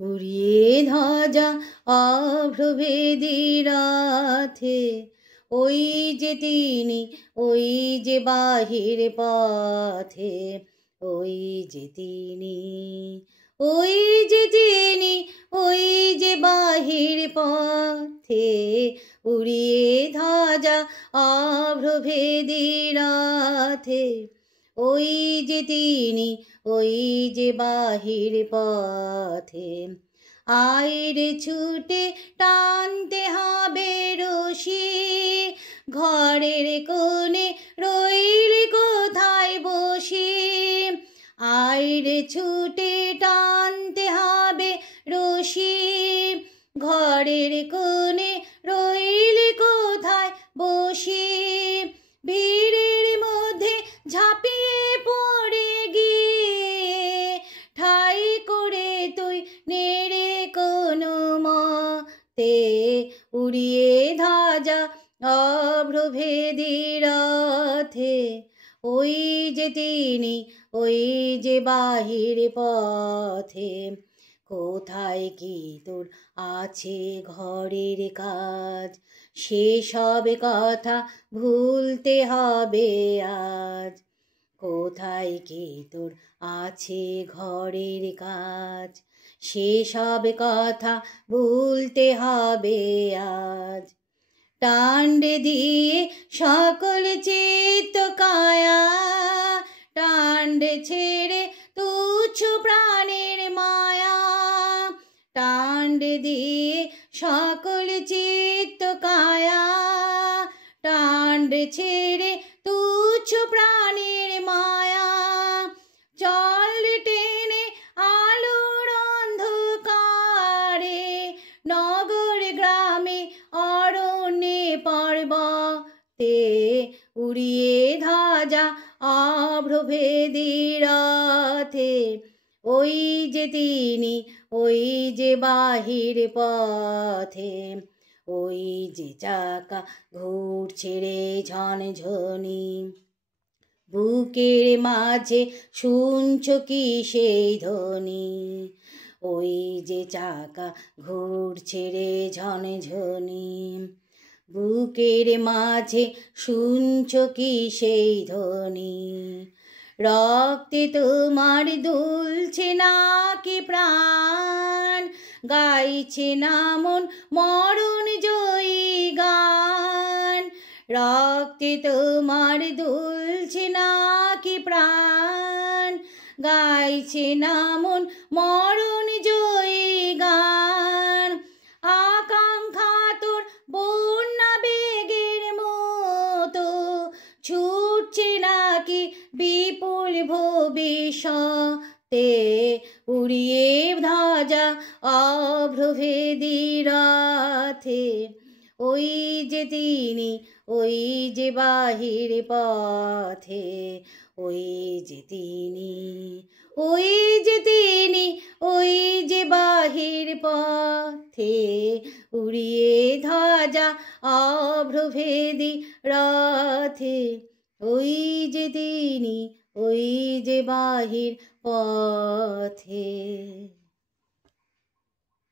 উড়িয়ে ধ্বজা অভ্রভেদী রথে। ওই যে তিনি, ওই যে বাহির পথে, ওই যে তিনি, ওই যে তিনি, ওই যে বাহির পথে। উড়িয়ে ধ্বজা অভ্রভেদী রথে। ওই যে তিনি, ওই যে বাহির পথে। আইরে ছুটে টানতে হবে রশি, ঘরের কোণে রইলি কোথায় বসি। আইরে ছুটে টানতে হবে রশি, ঘরের কোণে রইলি কোথায় বসি। ভিড়ের মধ্যে ঝাঁপিয়ে পড়ে গিয়ে ঠাই করে তুই নেড়ে কোনো মতে। উড়িয়ে ধ্বজা অভ্রভেদী রথে। ওই যে তিনি, ওই যে বাহির পথে। কোথায় কি তোর আছে ঘরের কাজ, সেসব কথা ভুলতে হবে আজ। কোথায় কি তোর আছে ঘরের কাজ, সেসব কথা ভুলতে হবে আজ। টান্ডে দিয়ে সকল চিত্ত কায়া, টান্ডে ছেড়ে তুচ্ছ প্রাণের মায়া। টান্ডে দিয়ে সকল চিত্ত কায়া, টান্ডে ছেড়ে তুচ্ছ প্রাণের মায়া। চল টেনে আলোর অন্ধকারে, নগর গ্রামে অরণ্যে পর্বতে। উড়িয়ে ধ্বজা অভ্রভেদী রথে। ওই যে তিনি, ওই যে বাহির পথে। ওই যে চাকা ঘুরছে রে ঝনঝনি, বুকের মাঝে শুনছ কি সেই ধ্বনি। ওই যে চাকা ঘুরছে রে ঝনঝনি, বুকের মাঝে শুনছ কি সেই ধ্বনি। রক্তে তোমার দুলছে নাকি প্রাণ, গাইছে না মন মরণ জয়ী গান। রক্তে তোমার দুলছে নাকি প্রাণ, গাইছে না মন মরণ জয়ী গান। আকাঙ্ক্ষা তোর বন্যা বেগের মতো, ছুটছে নাকি বিপুল ভবিষ্যতে। উড়িয়ে ধ্বজা অভ্রভেদী রথে। ওই যে তিনি, ওই যে বাহির পথে। ওই যে তিনি, ওই যে তিনি, ওই যে বাহির পথে। উড়িয়ে ধ্বজা অভ্রভেদী রথে। ওই যে তিনি, ওই যে বাহির পথে।